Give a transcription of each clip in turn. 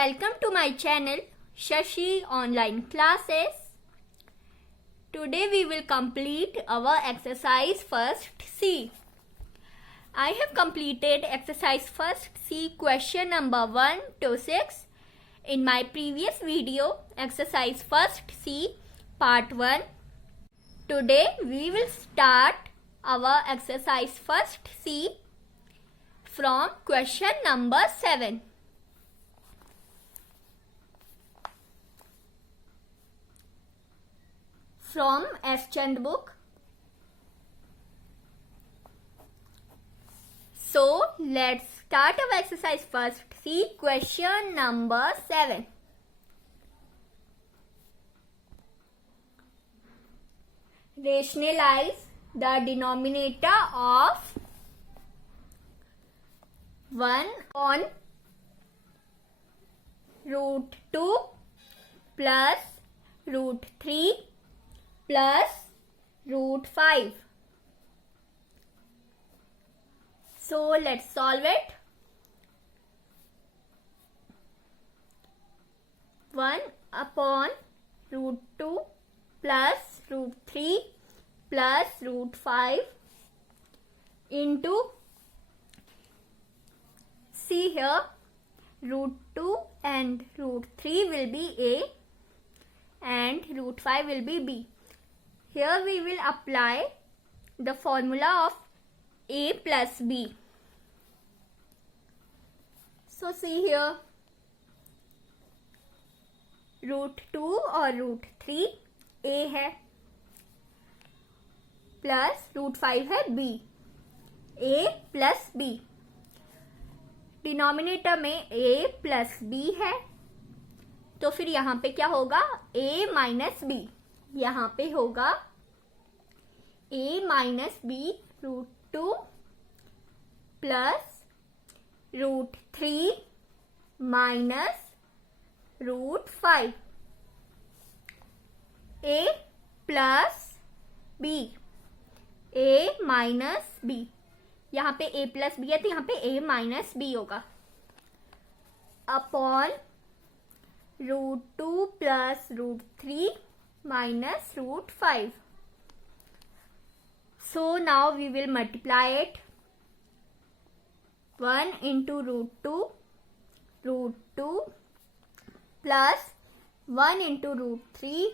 Welcome to my channel Shashi Online Classes. Today we will complete our exercise first C. I have completed exercise first C question number 1 to 6 in my previous video exercise first C part 1. Today we will start our exercise first C from question number 7. From S. Chand book. So let's start our exercise first. See question number 7. Rationalize the denominator of 1 on root 2 plus root 3 plus root 5. So let's solve it. 1 upon root 2 plus root 3 plus root 5 into, see here, root 2 and root 3 will be A and root 5 will be B. Here we will apply the formula of A plus B. So see here, root 2 और root 3 A है plus root 5 है B. A plus B. Denominator में A plus B है तो फिर यहाँ पे क्या होगा A minus B. यहाँ पे होगा A minus B root 2 plus root 3 minus root 5. A plus B. A minus B. यहाँ पे A plus B है तो यहाँ पे A minus B होगा upon root 2 plus root 3 minus root 5. So now we will multiply it. 1 into root 2 plus 1 into root 3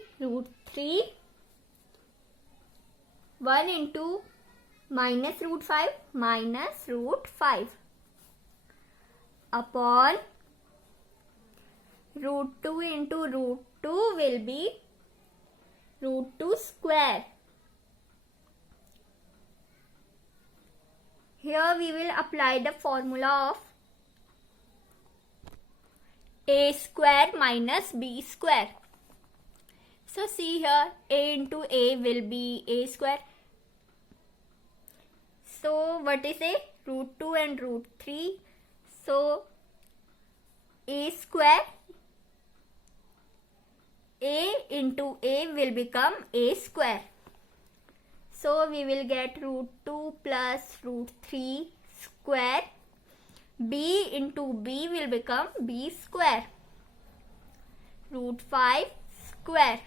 1 into minus root 5 upon root 2 into root 2 will be root 2 square. Here we will apply the formula of A square minus B square. So see here, A into A will be A square. So what is A? Root 2 and root 3. So A square, A into A will become A square. So we will get root 2 plus root 3 square. B into B will become B square. Root 5 square.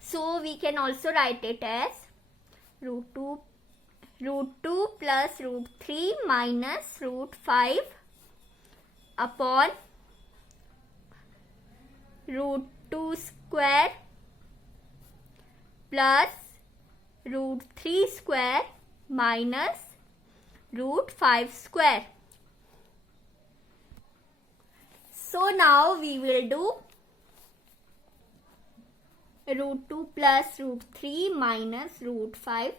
So we can also write it as root 2 plus root 3 minus root 5 upon root 2 square plus root 3 square minus root 5 square. So now we will do root 2 plus root 3 minus root 5.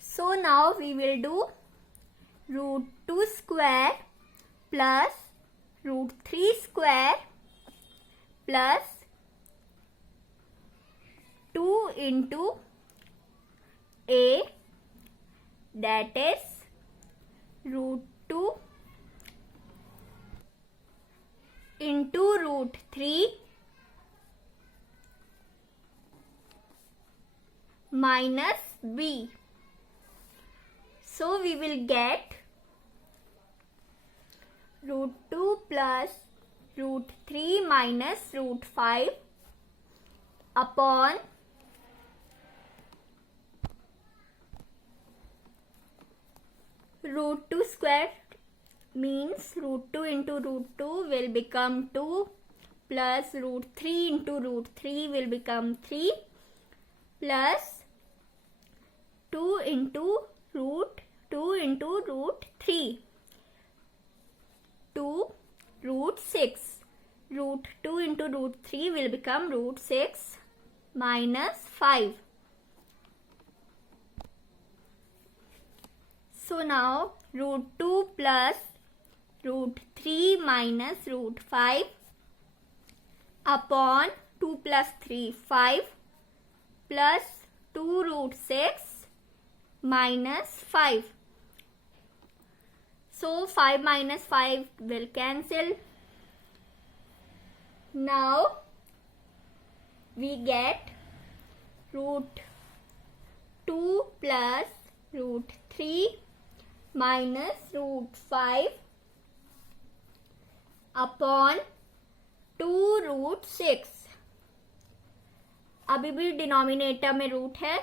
So now we will do root 2 square plus root 3 square plus 2 into A, that is root 2 into root 3 minus B. So we will get root 2 plus root 3 minus root 5 upon root 2 square, means root 2 into root 2 will become 2 plus root 3 into root 3 will become 3 plus 2 into root 3 2 root 6. Root 2 into root 3 will become root 6 minus 5. So now root 2 plus root 3 minus root 5 upon 2 plus 3 5 plus 2 root 6 minus 5. So 5 minus 5 will cancel. Now we get root 2 plus root 3 minus root 5 upon 2 root 6. अभी भी denominator में root है,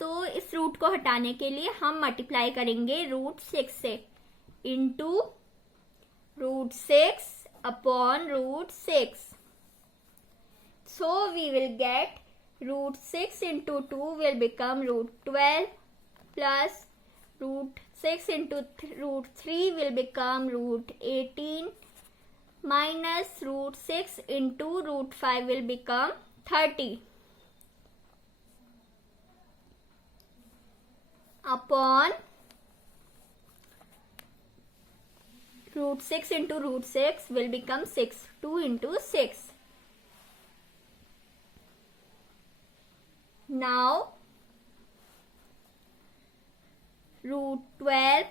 तो इस root को हटाने के लिए हम मल्टीप्लाई करेंगे रूट 6 से, into root 6 upon root 6. So we will get root 6 into 2 will become root 12 plus root 6 into root 3 will become root 18 minus root 6 into root 5 will become 30 upon root 6 into root 6 will become 6. 2 into 6. Now root 12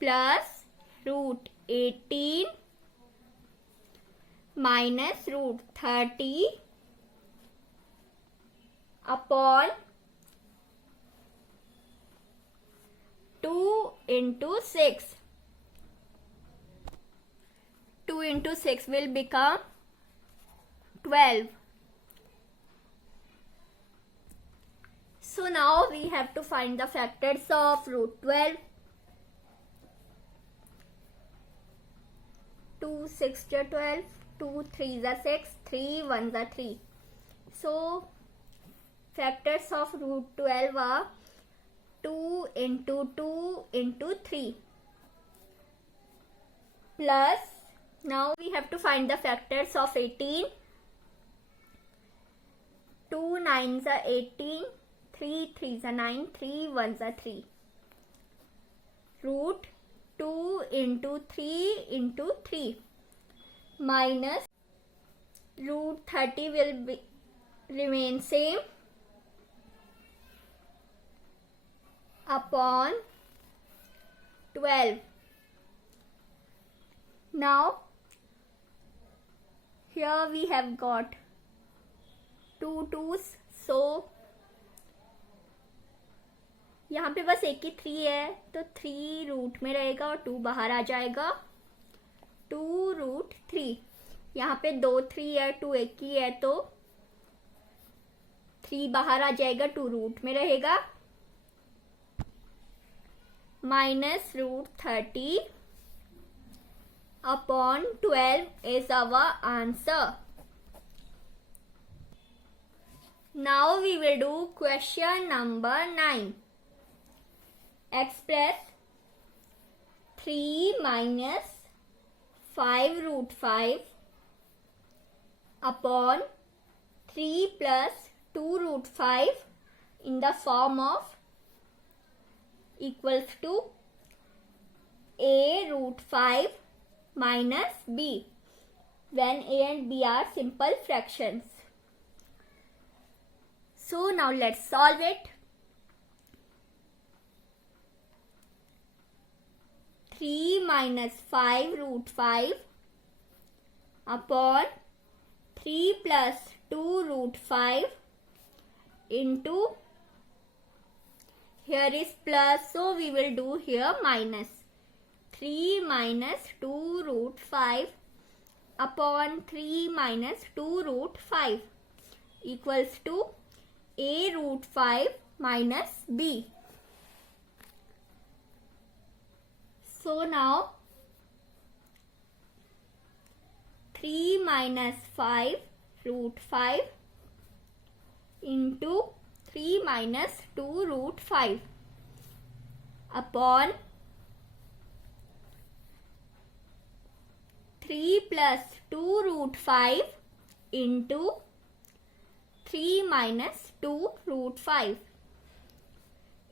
plus root 18 minus root 30 upon 2 into 6. 2 into 6 will become 12. So now we have to find the factors of root 12. 2 6 are 12, 2 3 are 6, 3 1 are 3. So factors of root 12 are 2 into 2 into 3 plus, now we have to find the factors of 18. 2 9s are 18, 3 3s are 9, 3 1s are 3. Root 2 into 3 into 3 minus root 30 will remain same upon 12. Now here we have got 2 2s, so यहाँ पे बस एक ही 3 है, तो 3 root में रहेगा और 2 बाहर आ जाएगा. 2 रूट 3. यहाँ पे 2 3 है, 2 एक ही है, तो 3 बाहर आ जाएगा, 2 रूट में रहेगा. Minus root 30 upon 12 is our answer. Now we will do question number 9. Express 3 minus 5 root 5 upon 3 plus 2 root 5 in the form of equals to a root 5 minus b, when a and b are simple fractions. So now let's solve it. 3 minus 5 root 5 upon 3 plus 2 root 5 into, here is plus, so we will do here minus. 3 minus 2 root 5 upon 3 minus 2 root 5 equals to a root 5 minus b. So now 3 minus 5 root 5 into 3 minus 2 root 5 upon 3 plus 2 root 5 into 3 minus 2 root 5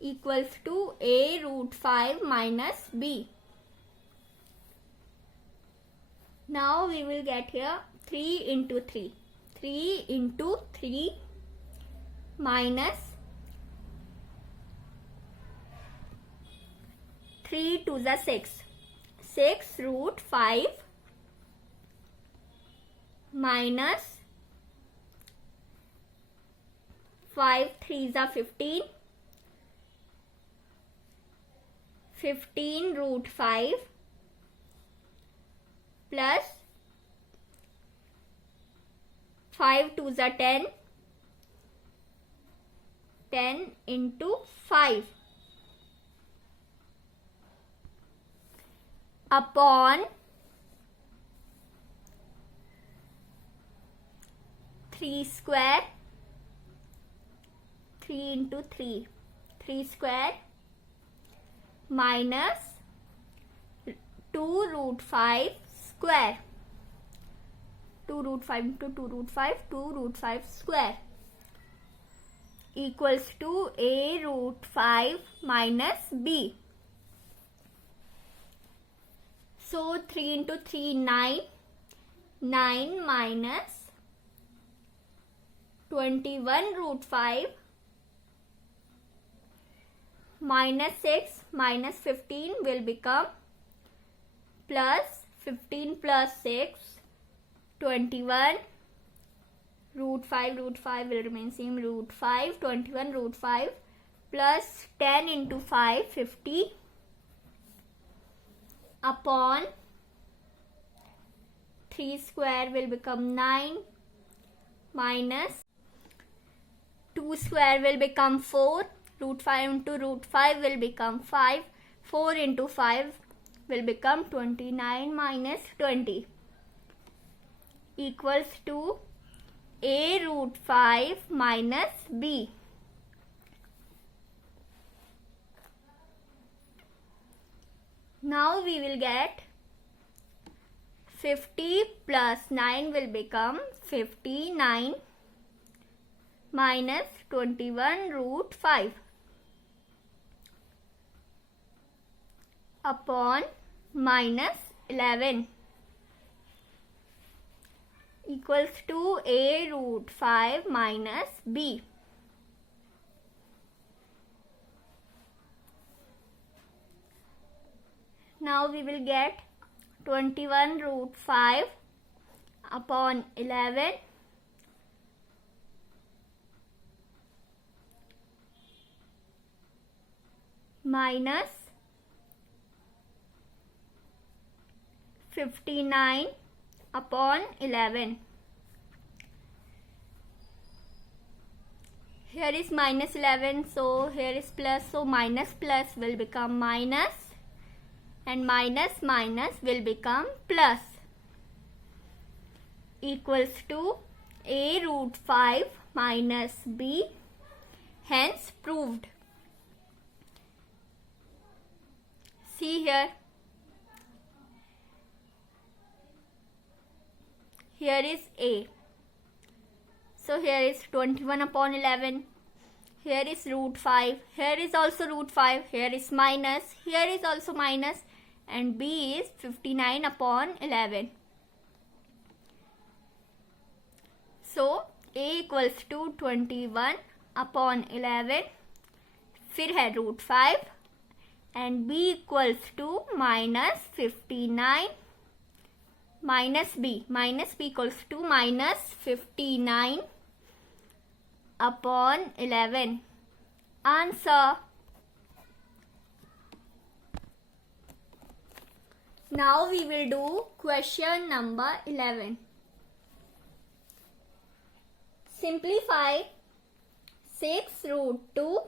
equals to a root 5 minus b. Now we will get here 3 into 3. 3 into 3 minus 3 to the 6. 6 root 5 minus 5 3 the 15. 15 root 5 plus 5 to the 10. 10 into 5 upon 3 square. 3 into 3. 3 square minus 2 root 5 square. 2 root 5 into 2 root 5. 2 root 5 square equals to a root 5 minus b. So 3 into 3 9. 9 minus 21 root 5 minus 6 minus 15 will become plus 15 plus 6 21 root 5 will remain same, root 5 21 root 5 plus 10 into 5 50 upon 3 square will become 9 minus 2 square will become 4. Root 5 into root 5 will become 5. 4 into 5 will become 29 minus 20 equals to a root 5 minus b. Now we will get 50 plus 9 will become 59 minus 21 root 5 upon minus 11 equals to a root 5 minus b. Now we will get 21 root 5 upon 11 minus 59 upon 11. Here is minus 11, so here is plus, so minus plus will become minus and minus minus will become plus equals to a root 5 minus b, hence proved. See here. Here is a. So here is 21 upon 11. Here is root 5. Here is also root 5. Here is minus. Here is also minus. And b is 59 upon 11. So a equals to 21 upon 11. फिर है root 5. And b equals to minus 59 minus b equals to minus 59 upon 11. Answer. Now we will do question number 11. Simplify 6 root 2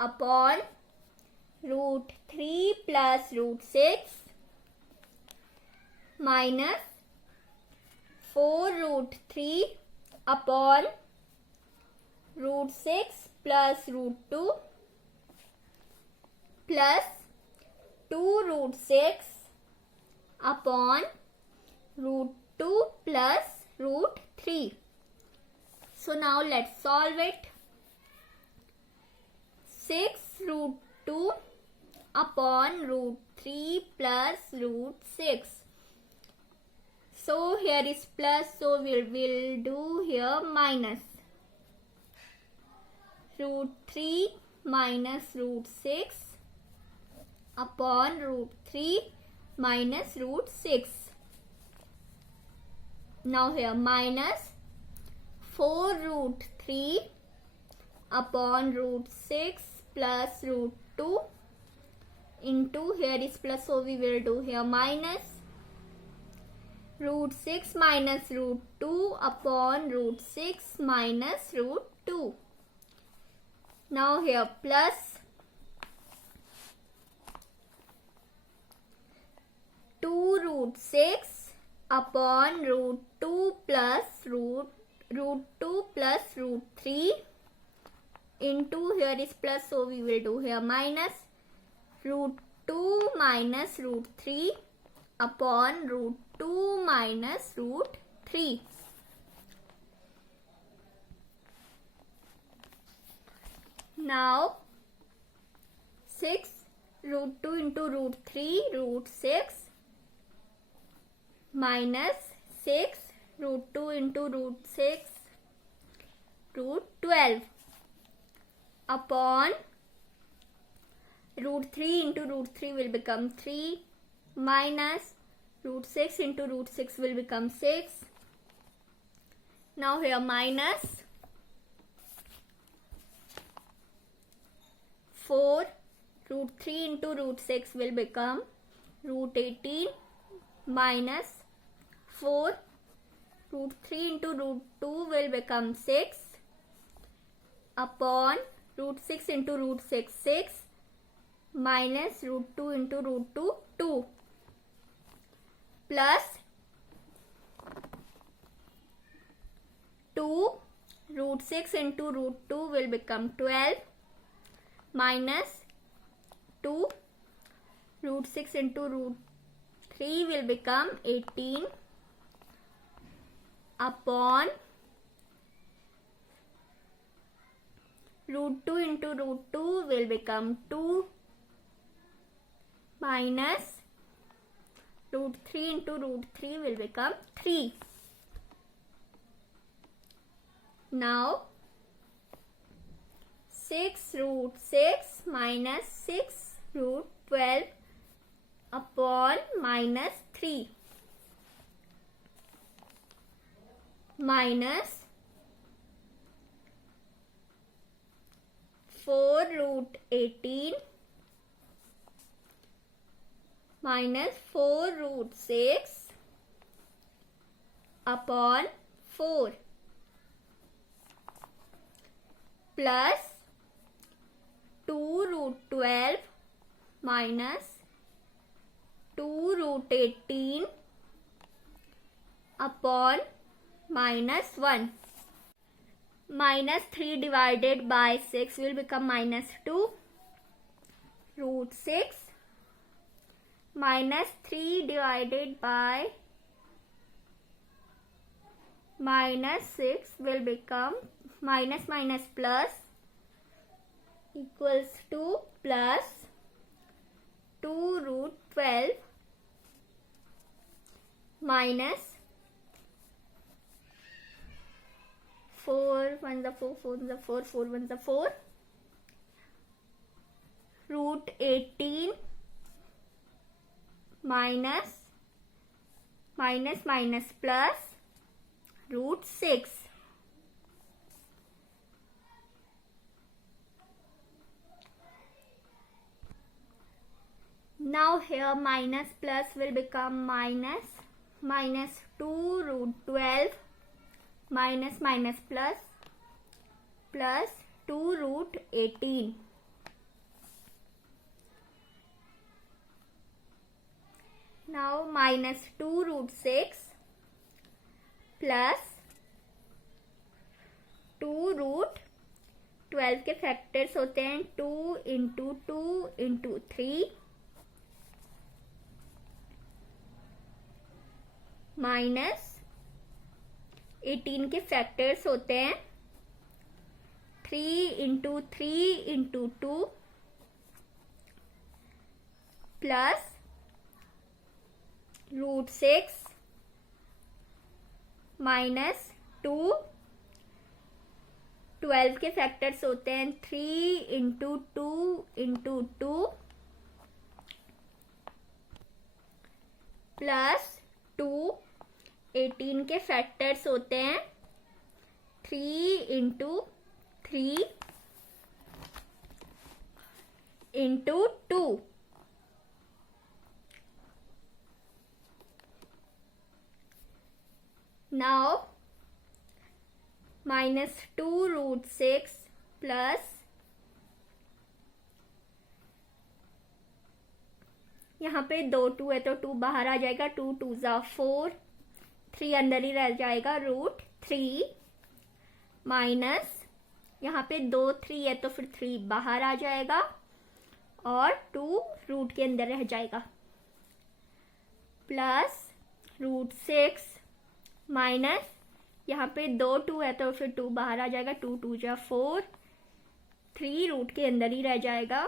upon root 3 plus root 6 minus 4 root 3 upon root 6 plus root 2 plus 2 root 6 upon root 2 plus root 3. So now let's solve it. 6 root 2 upon root 3 plus root 6. So here is plus, so we'll do here minus. Root 3 minus root 6 upon root 3 minus root 6. Now here minus 4 root 3 upon root 6 plus root 2 into, here is plus, so we will do here minus root 6 minus root 2 upon root 6 minus root 2. Now here plus 2 root 6 upon root 2 plus root 2 plus root 3 into, here is plus, so we will do here minus root 2 minus root 3 upon root 2 minus root 3. Now 6 root 2 into root 3 root 6 minus 6 root 2 into root 6 root 12 upon root 3 into root 3 will become 3 minus root 6 into root 6 will become 6. Now here minus 4 root 3 into root 6 will become root 18 minus 4 root 3 into root 2 will become 6 upon root 6 into root 6 6 minus root 2 into root 2 2 plus 2 root 6 into root 2 will become 12 minus 2 root 6 into root 3 will become 18 upon root 2 into root 2 will become 2 minus root 3 into root 3 will become 3. Now 6 root 6 minus 6 root 12 upon minus 3 minus 4 root 18 minus 4 root 6 upon 4 plus 2 root 12 minus 2 root 18 upon minus 1. Minus 3 divided by 6 will become minus 2 root 6 minus 3 divided by minus 6 will become minus minus plus equals to plus 2 root 12 minus 4 1 the 4 4 the 4 4 1 the 4 root 18 minus minus minus plus root 6. Now here minus plus will become minus 2 root 12 minus plus 2 root 18. Now minus 2 root 6 plus 2 root 12 के factors होते हैं 2 into 2 into 3 minus 18 के factors होते हैं 3 into 3 into 2 plus root 6 minus 2 12 के factors होते हैं 3 into 2 into 2 plus 2 18 के फैक्टर्स होते हैं 3 into 3 into 2 now minus 2 root 6 plus यहाँ पे 2 2 है तो 2 बाहर आ जाएगा 2 2 जा 4 3 अंदर ही रह जाएगा रूट 3 माइनस यहाँ पे 2 3 है तो फिर 3 बाहर आ जाएगा और 2 रूट के अंदर रह जाएगा प्लस रूट 6 माइनस यहाँ पे 2 2 है तो फिर 2 बाहर आ जाएगा 2 2 जा 4 3 रूट के अंदर ही रह जाएगा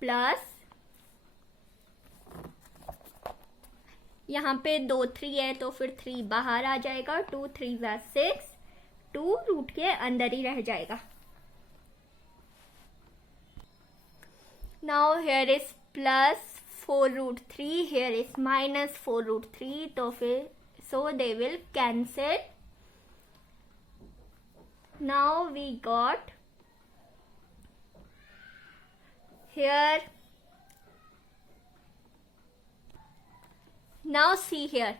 प्लस यहाँ पे 2 3 है तो फिर 3 बाहर आ जाएगा 2 3 जा 6 2 रूट के अंदर ही रह जाएगा. Now here is plus 4 root 3, here is minus 4 root 3, तो फिर so they will cancel. Now we got here, now see here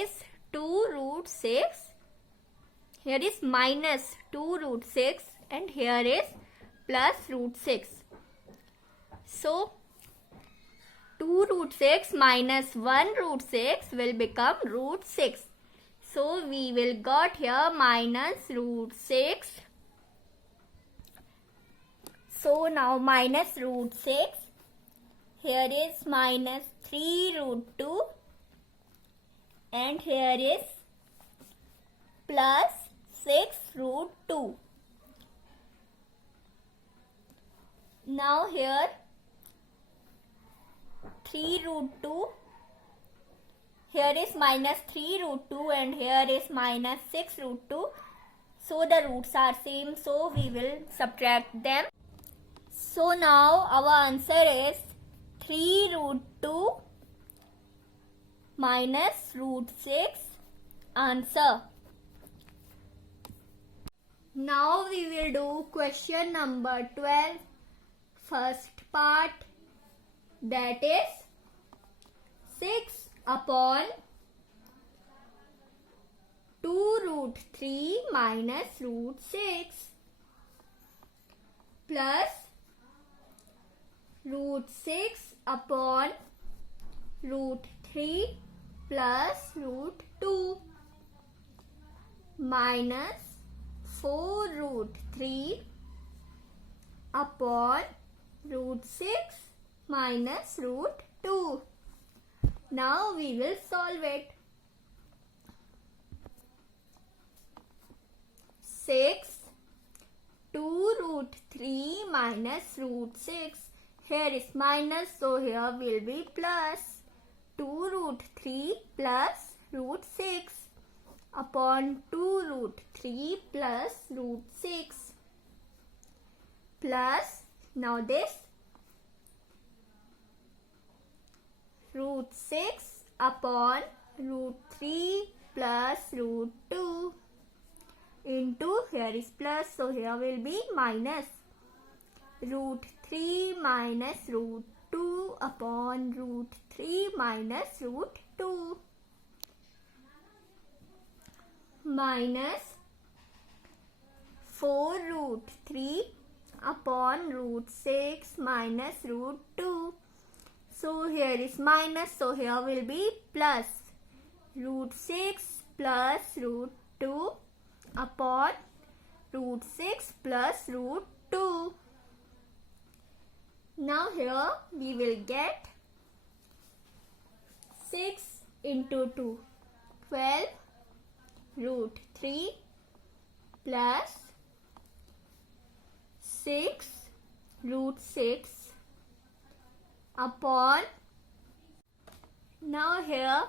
is 2 root 6, here is minus 2 root 6 and here is plus root 6. So 2 root 6 minus 1 root 6 will become root 6. So we will got here minus root 6. So now minus root 6. Here is minus 3 root 2. And here is plus 6 root 2. Now here 3 root 2, here is minus 3 root 2 and here is minus 6 root 2. So the roots are same, so we will subtract them. So now our answer is 3 root 2 minus root 6 answer. Now we will do question number 12, first part, that is 6 upon 2 root 3 minus root 6 plus root 6 upon root 3 plus root 2 minus 4 root 3 upon root 6 minus root 2. Now we will solve it. 6, 2 root 3 minus root 6. Here is minus, so here will be plus 2 root 3 plus root 6 upon 2 root 3 plus root 6 plus, now this root 6 upon root 3 plus root 2 into, here is plus, so here will be minus root 3 minus root 2 upon root 3 minus root 2 minus 4 root 3 upon root 6 minus root 2. So here is minus, so here will be plus root 6 plus root 2 upon root 6 plus root 2. Now here we will get 6 into 2, 12 root 3 plus 6 root 6 upon, now here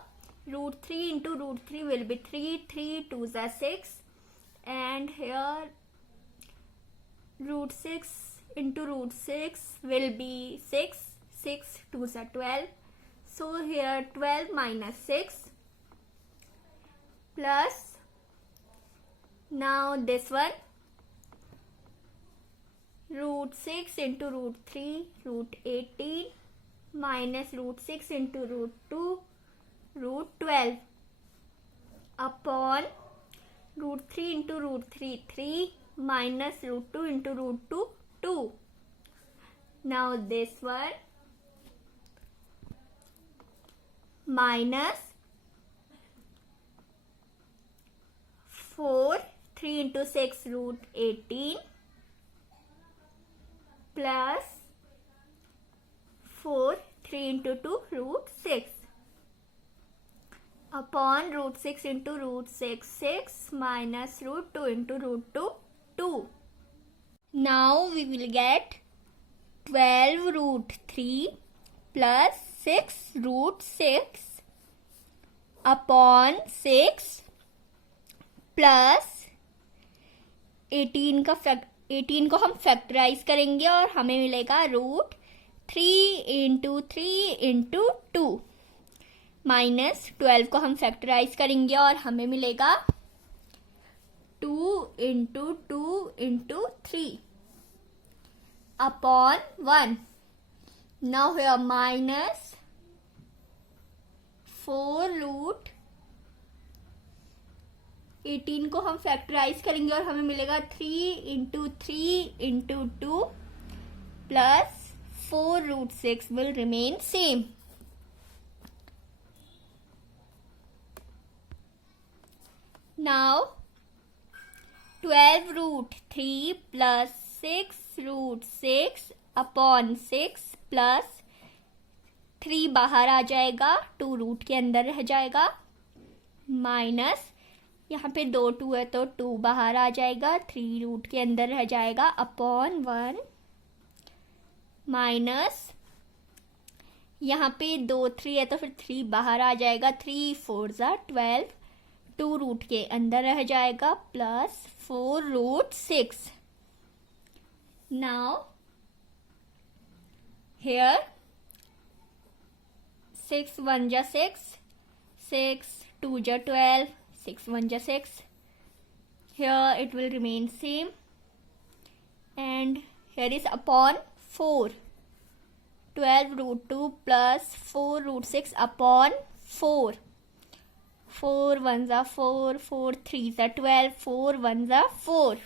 root 3 into root 3 will be 3, 3 2s are 6, and here root 6 into root 6 will be 6, 6 2s are 12, so here 12 minus 6 plus, now this one root 6 into root 3 root 18 minus root 6 into root 2 root 12 upon root 3 into root 3 3 minus root 2 into root 2 2. Now this one minus 4 3 into 6 root 18 plus 4 3 into 2 root 6 upon root 6 into root 6 6 minus root 2 into root 2 2. Now we will get 12 root 3 plus 6 root 6 upon 6 plus 18 को हम factorize करेंगे और हमें मिलेगा root 3 into 3 into 2 minus 12 को हम factorize करेंगे और हमें मिलेगा 2 into 2 into 3 upon 1. Now here minus 4 root 18 को हम फैक्टराइज करेंगे और हमें मिलेगा 3 into 3 into 2 plus 4 root 6 will remain same. Now 12 root 3 plus 6 root 6 upon 6 plus 3 बाहर आ जाएगा, 2 रूट के अंदर रह जाएगा, माइनस यहाँ पे 2 2 है तो 2 बाहर आ जाएगा, 3 रूट के अंदर रह जाएगा, अपॉन 1 माइनस यहाँ पे 2 3 है तो फिर 3 बाहर आ जाएगा, 3 4 12, 2 रूट के अंदर रह जाएगा, प्लस 4 रूट 6. नाउ here 6 1 जा 6, 6 2 जा 12, 6 1 ja 6. Here it will remain same, and here is upon 4. 12 root 2 plus 4 root 6 upon 4. 4 1s are 4, 4 3s are 12, 4 1s are 4.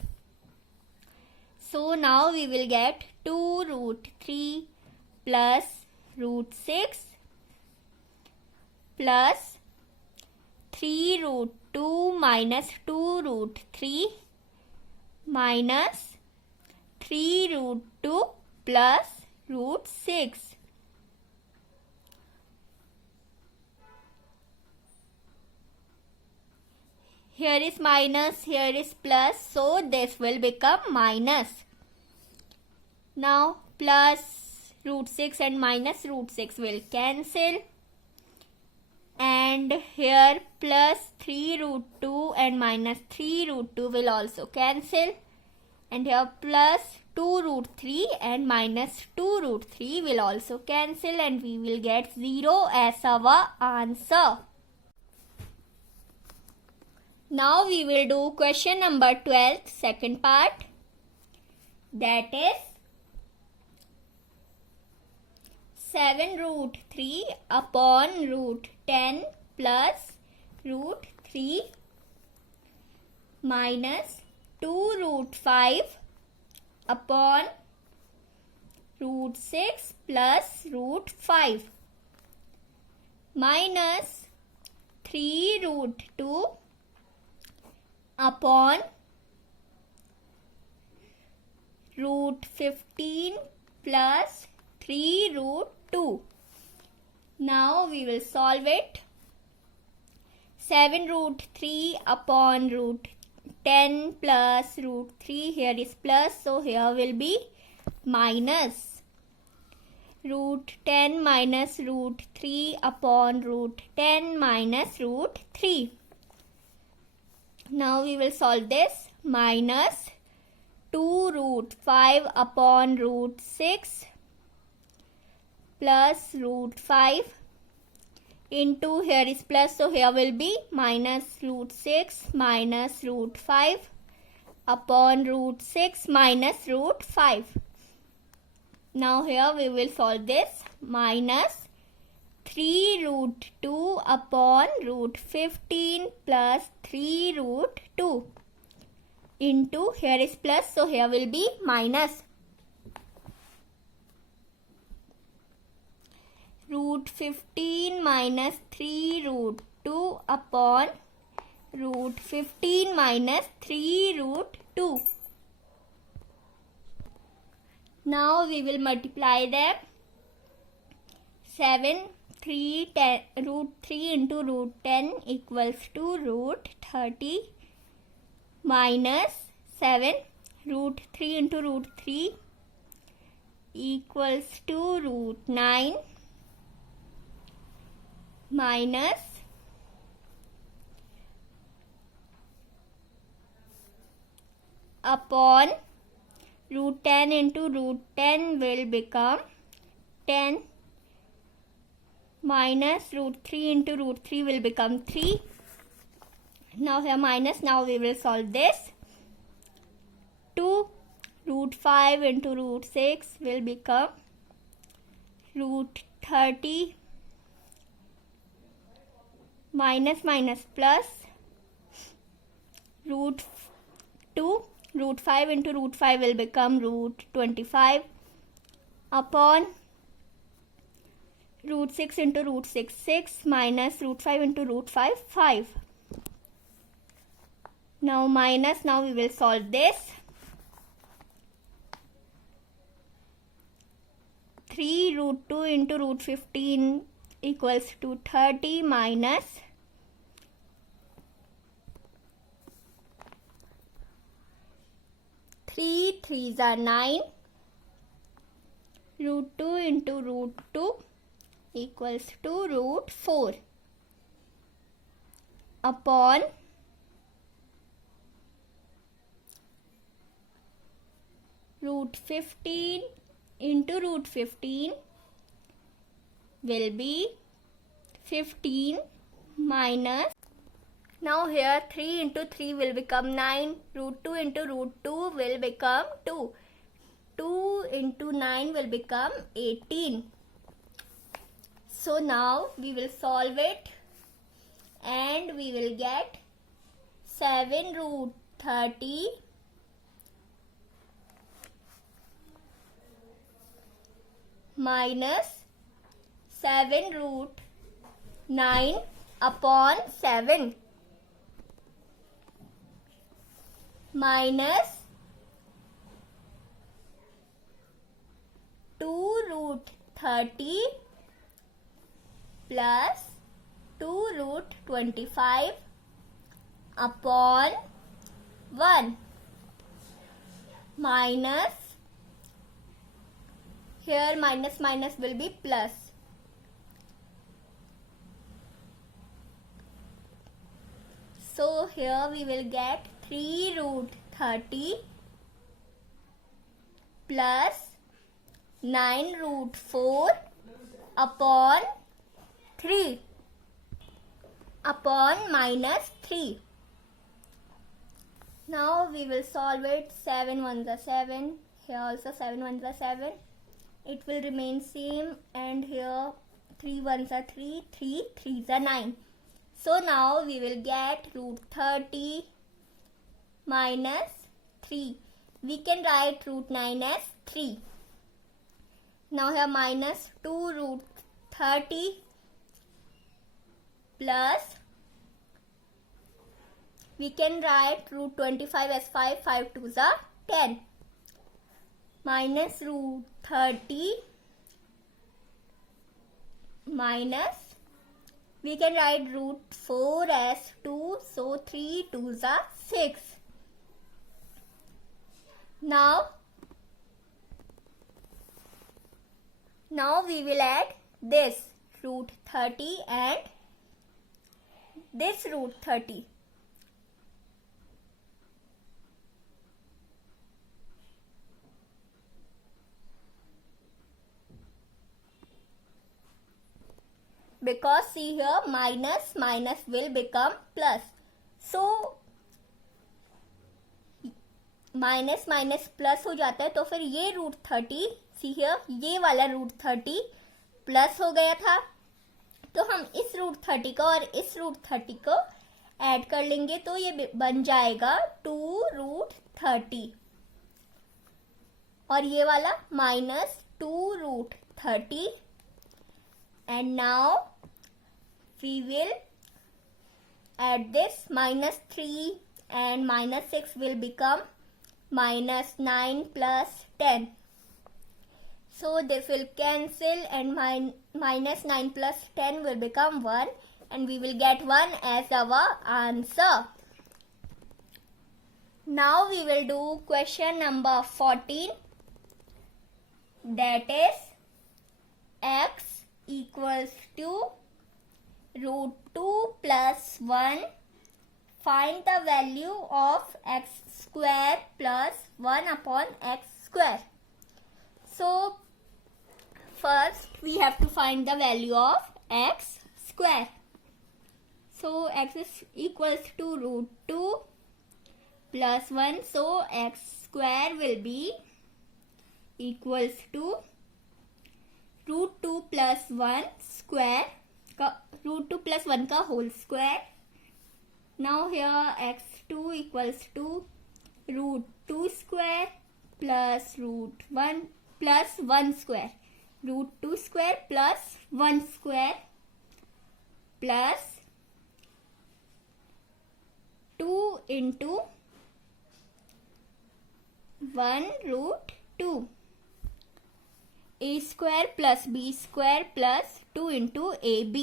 So now we will get 2 root 3 plus root 6 plus 3 root 2 minus 2 root 3 minus 3 root 2 plus root 6. Here is minus, here is plus, so this will become minus. Now plus root 6 and minus root 6 will cancel. And here plus 3 root 2 and minus 3 root 2 will also cancel. And here plus 2 root 3 and minus 2 root 3 will also cancel, and we will get 0 as our answer. Now we will do question number 12, second part. That is 7 root 3 upon root 10 plus root 3 minus 2 root 5 upon root 6 plus root 5 minus 3 root 2 upon root 15 plus 3 root 2. Now we will solve it. 7 root 3 upon root 10 plus root 3. Here is plus, so here will be minus. Root 10 minus root 3 upon root 10 minus root 3. Now we will solve this. Minus 2 root 5 upon root 6 plus root 5 into, here is plus, so here will be minus root 6 minus root 5 upon root 6 minus root 5. Now here we will solve this. Minus 3 root 2 upon root 15 plus 3 root 2 into, here is plus, so here will be minus. Root 15 minus 3 root 2 upon root 15 minus 3 root 2. Now we will multiply them. 7, 3, 10, root 3 into root 10 equals to root 30 minus 7 root 3 into root 3 equals to root 9 minus upon root 10 into root 10 will become 10 minus root 3 into root 3 will become 3. Now here minus, now we will solve this. 2 root 5 into root 6 will become root 30 minus minus plus root 2 root 5 into root 5 will become root 25 upon root 6 into root 6 6 minus root 5 into root 5 5. Now minus, now we will solve this. 3 root 2 into root 15 equals to 30 minus 3 3s are 9. Root 2 into root 2 equals to root 4 upon root 15 into root 15 will be 15 minus, now here 3 into 3 will become 9, root 2 into root 2 will become 2, 2 into 9 will become 18. So now we will solve it and we will get 7 root 30 minus 7 root 9 upon 7 minus 2 root 30 plus 2 root 25 upon 1 minus, here minus minus will be plus. So here we will get 3 root 30 plus 9 root 4 upon 3 upon minus 3. Now we will solve it. 7 ones are 7. Here also 7 ones are 7. it will remain same, and here 3 ones are 3, 3 threes are 9. So now we will get root 30 minus 3. We can write root 9 as 3. Now here minus 2 root 30 plus, we can write root 25 as 5, 5 twos are 10. Minus root 30 minus, we can write root 4 as 2, so 3 twos are 6. Now we will add this root 30 and this root 30. Because see here, minus minus will become plus. So minus minus plus हो जाता है, तो फिर ये root 30, see here, ये वाला root 30 plus हो गया था, तो हम इस रूट 30 को और इस रूट 30 को ऐड कर लेंगे, तो ये बन जाएगा 2 रूट 30, और ये वाला minus 2 root 30. And now we will add this minus 3 and minus 6 will become minus 9 plus 10. So this will cancel and minus 9 plus 10 will become 1, and we will get 1 as our answer. Now we will do question number 14, that is x equals to root 2 plus 1. Find the value of x square plus 1 upon x square. So first we have to find the value of x square. So x is equals to root 2 plus 1. So x square will be equals to root 2 plus 1 square, root 2 plus 1 का whole square. Now here x2 equals to root 2 square plus root 1 plus 1 square, root 2 square plus 1 square plus 2 into 1 root 2. A square plus b square plus 2 into ab.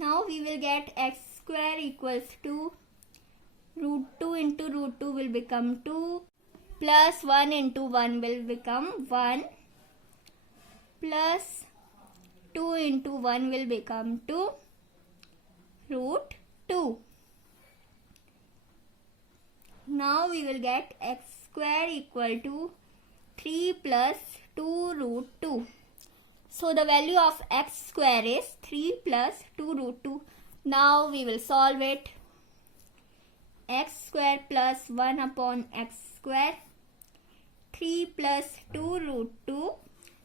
Now we will get x square equals to root 2 into root 2 will become 2, plus 1 into 1 will become 1, plus 2 into 1 will become 2 root 2. Now we will get x square equal to 3 plus 2 root 2. So the value of x square is 3 plus 2 root 2. Now we will solve it. X square plus 1 upon x square. 3 plus 2 root 2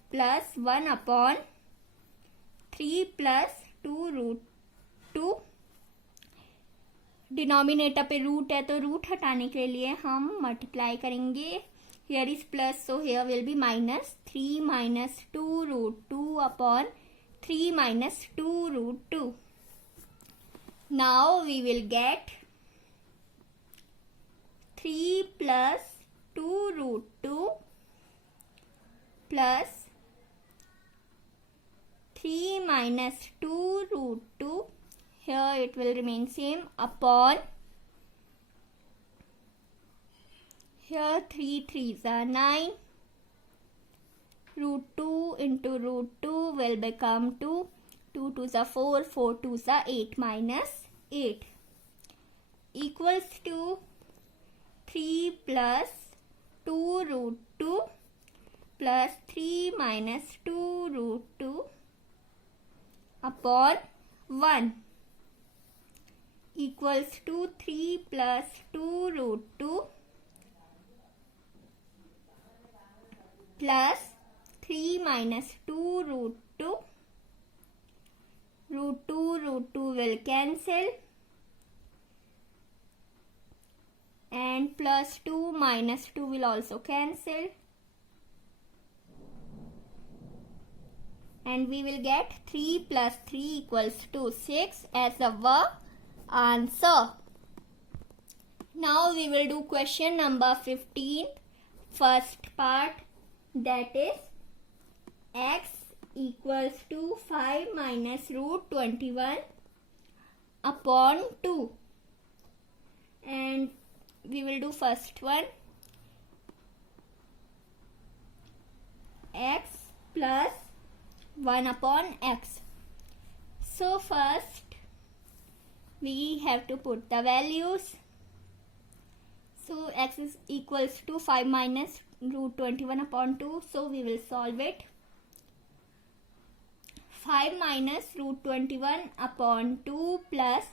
plus 1 upon 3 plus 2 root 2. Denominator पे root है, तो root हटाने के लिए हम multiply करेंगे. Here is plus, so here will be minus 3 minus 2 root 2 upon 3 minus 2 root 2. Now we will get 3 plus 2 root 2 plus 3 minus 2 root 2. Here it will remain same upon, here 3 3s are 9, root 2 into root 2 will become 2, 2 2s are 4, 4 2s are 8 minus 8, equals to 3 plus 2 root 2 plus 3 minus 2 root 2 upon 1, equals to 3 plus 2 root 2 plus 3 minus 2 root 2. Root 2 will cancel. And plus 2 minus 2 will also cancel. And we will get 3 plus 3 equals to 6 as our answer. Now we will do question number 15, first part, that is x equals to 5 minus root 21 upon 2. And we will do first one, x plus 1 upon x. So first we have to put the values. So x is equals to 5 minus root 21 upon 2. So we will solve it. 5 minus root 21 upon 2 plus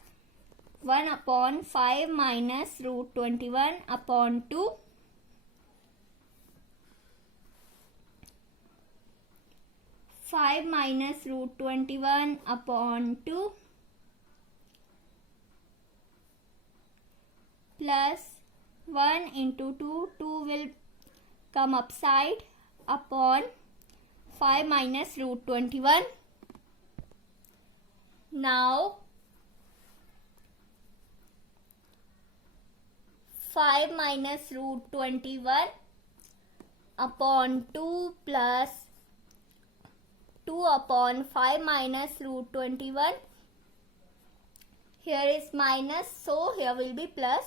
1 upon 5 minus root 21 upon 2. Five minus root 21 upon 2 plus 1 into 2, 2 will come upside, upon 5 minus root 21. Now 5 minus root 21 upon 2 plus 2 upon 5 minus root 21. Here is minus, so here will be plus,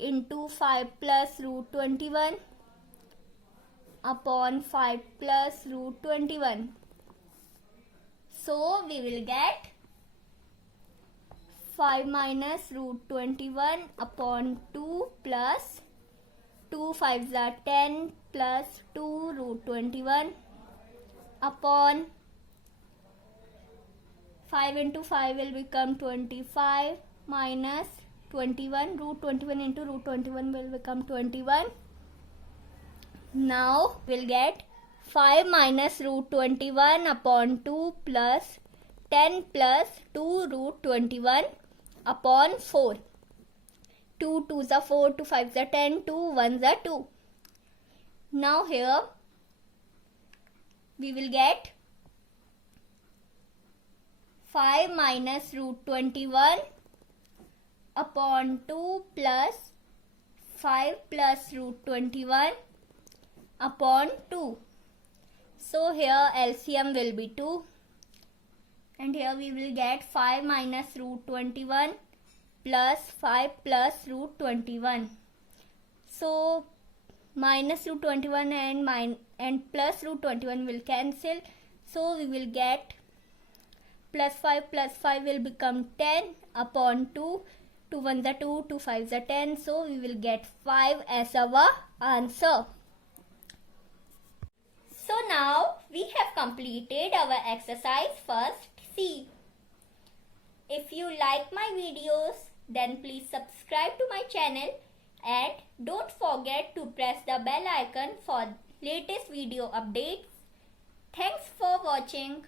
into 5 plus root 21 upon 5 plus root 21. So we will get 5 minus root 21 upon 2 plus 2 5s are 10 plus 2 root 21 upon 5 into 5 will become 25 minus 21. Root 21 into root 21 will become 21. Now we'll get 5 minus root 21 upon 2 plus 10 plus 2 root 21 upon 4. 2 2s are 4, 2 5s are 10, 2 1s are 2. Now here we will get 5 minus root 21 upon 2 plus 5 plus root 21 upon 2. So here LCM will be 2. And here we will get 5 minus root 21 plus 5 plus root 21. So minus root 21 and plus root 21 will cancel. So we will get plus 5 will become 10 upon 2. 2 1s are 2, 2 5s are 10. So we will get 5 as our answer. So now we have completed our exercise first C. If you like my videos, then please subscribe to my channel and don't forget to press the bell icon for latest video updates. Thanks for watching.